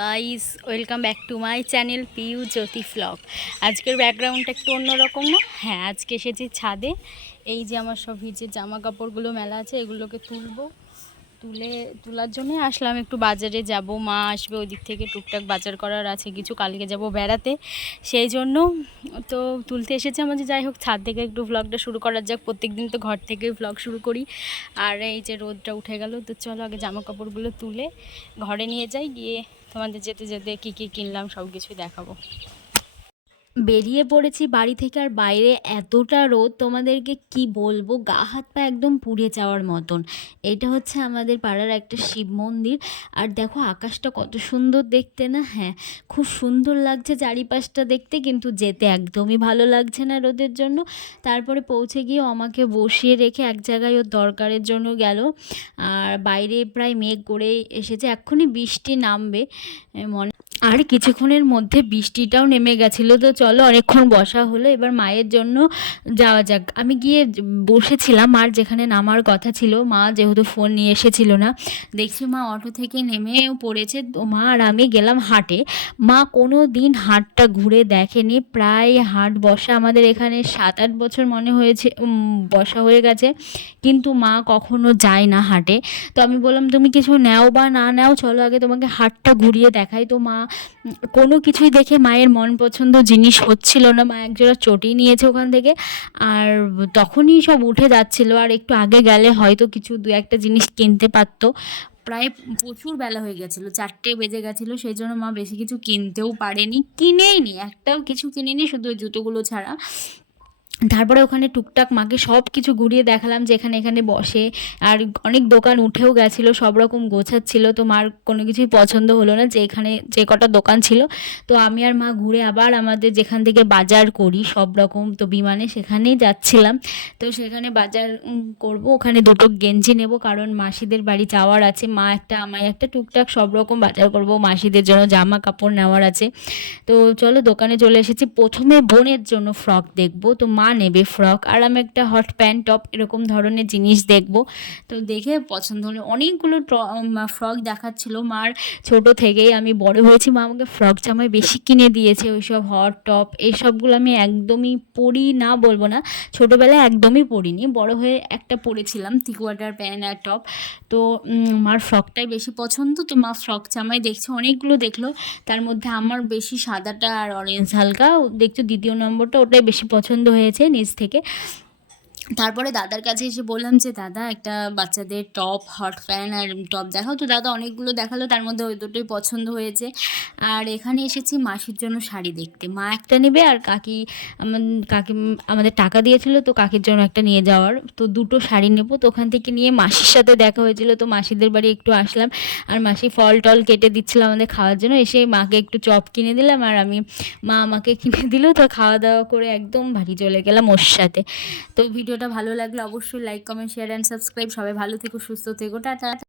Guys welcome back to my channel Piu Jyoti vlog আজকের ব্যাকগ্রাউন্ডটা একটু অন্যরকম না? হ্যাঁ আজকে এসেছি ছাদে। এই যে আমার সব ভিজে জামা কাপড়গুলো মেলা আছে, এগুলোকে তুলবো। তুলে, তোলার জন্য আসলাম, একটু বাজারে যাব। মা আসবে ওই দিক থেকে, টুকটাক বাজার করার আছে, কিছু কালকে যাব বেড়াতে। সেই জন্য তো তুলতে এসেছে আমার যে যাই হোক, ছাদ থেকে একটু ভ্লগটা শুরু করা যাক। প্রত্যেক দিন তো ঘর থেকে ভ্লগ শুরু করি। আর এই যে রোদটা উঠে গেল, তো চলো আগে জামা কাপড়গুলো তুলে ঘরে নিয়ে যাই, গিয়ে তোমাদের যেতে যেতে কী কী কিনলাম সব কিছুই দেখাবো। বেরিয়ে পড়েছি বাড়ি থেকে আর বাইরে এতটা রোদ, তোমাদেরকে কি বলব? গা হাত পা একদম পুড়ে যাওয়ার মতন। এটা হচ্ছে আমাদের পাড়ার একটা শিব মন্দির। আর দেখো আকাশটা কত সুন্দর দেখতে না? হ্যাঁ খুব সুন্দর লাগছে চারিপাশটা দেখতে, কিন্তু যেতে একদমই ভালো লাগছে না রোদের জন্য। তারপরে পৌঁছে গিয়ে আমাকে বসিয়ে রেখে এক জায়গায় ওর দরকারের জন্য গেল। আর বাইরে প্রায় মেঘ করে এসেছে, এক্ষুনি বৃষ্টি নামবে। মনে আর কিছুক্ষণের মধ্যে বৃষ্টিটাও নেমে গেছিল। তো চলো অনেকক্ষণ বসা হলো, এবার মায়ের জন্য যাওয়া যাক। আমি গিয়ে বসেছিলাম, আর যেখানে নামার কথা ছিল, মা যেহেতু ফোন নিয়ে এসেছিল না, দেখছি মা অটো থেকে নেমেও পড়েছে। মা আর আমি গেলাম হাটে। মা কোনো দিন হাটটা ঘুরে দেখেনি। প্রায় হাট বসা আমাদের এখানে সাত আট বছর মনে হয়েছে বসা হয়ে গেছে। কিন্তু মা কখনো যায় না হাটে। তো আমি বললাম, তুমি কিছু নাও বা না নাও, চলো আগে তোমাকে হাটটা ঘুরিয়ে দেখাই। তো মা কোনো কিছুই দেখে মায়ের মন পছন্দ জিনিস হচ্ছিল না। মা একজোড়া চটি নিয়েছে ওখান থেকে আর তখনই সব উঠে যাচ্ছিল আর একটু আগে গেলে হয়তো কিছু দু একটা জিনিস কিনতে পারতো। প্রায় প্রচুর বেলা হয়ে গেছিল, চারটে বেজে গেছিল, সেই জন্য মা বেশি কিছু কিনতেও পারেনি কিনেই নি একটাও কিছু কিনিনি, শুধু ওই জুতোগুলো ছাড়া। তারপরে ওখানে টুকটাক মাকে সব কিছু ঘুরিয়ে দেখালাম যে এখানে এখানে বসে। আর অনেক দোকান উঠেও গেছিল, সব রকম গোছাচ্ছিল। তো মার কোনো কিছুই পছন্দ হলো না, যে এখানে যে কটা দোকান ছিল। তো আমি আর মা ঘুরে আবার আমাদের যেখান থেকে বাজার করি, সব রকম। তো বিমানে সেখানেই যাচ্ছিলাম। তো সেখানে বাজার করব। ওখানে দুটো গেঞ্জি নেব, কারণ মাসিদের বাড়ি যাওয়ার আছে। মা একটা, আমায় একটা টুকটাক সব রকম বাজার করব। মাসিদের জন্য জামা কাপড় নেওয়ার আছে। তো চলো দোকানে চলে এসেছি। প্রথমে বোনের জন্য ফ্রক দেখব। তো মা নেবে ফ্রক আর আমি একটা হট প্যান্ট টপ এরকম ধরনের জিনিস দেখব। তো দেখে পছন্দ হলো। অনেকগুলো ফ্রক দেখাচ্ছিল। মার ছোট থেকেই আমি বড় হয়েছি। মা আমাকে ফ্রক জামাই বেশি কিনে দিয়েছে। ওইসব হট টপ এইসবগুলো আমি একদমই পরি না বলব না। ছোটোবেলায় একদমই পরিনি। বড় হয়ে একটা পরেছিলাম থ্রি প্যান্ট আর টপ তো মার ফ্রকটাই বেশি পছন্দ। তো মা ফ্রক জামাই দেখছে, অনেকগুলো দেখল। তার মধ্যে আমার বেশি সাদাটা আর অরেঞ্জ হালকা। দেখছ, দ্বিতীয় নম্বরটা, ওটাই বেশি পছন্দ হয়েছে। নিজ থেকে। তারপরে দাদার কাছে এসে বললাম যে, দাদা, একটা বাচ্চাদের টপ, হট প্যান্ট আর টপ দেখাও। তো দাদা অনেকগুলো দেখাল, তার মধ্যে ওই দুটোই পছন্দ হয়েছে। আর এখানে এসেছি মাসির জন্য শাড়ি দেখতে। মা একটা নেবে আর কাকি কাকি আমাদের টাকা দিয়েছিল, তো কাকির জন্য একটা নিয়ে যাওয়ার। তো দুটো শাড়ি নেব। তো ওখান থেকে নিয়ে মাসির সাথে দেখা হয়েছিল, তো মাসিদের বাড়ি একটু আসলাম। আর মাসি ফল টল কেটে দিচ্ছিল আমাদের খাওয়ার জন্য। এসে মাকে একটু চপ কিনে দিলাম আর আমি, মা আমাকে কিনে দিল। তো খাওয়া দাওয়া করে একদম বাড়ি চলে গেলাম ওর সাথে। তো ভিডিওটা ভালো লাগলে অবশ্যই like comment share and subscribe সবাই ভালো থেকো, সুস্থ থেকো। টাটা।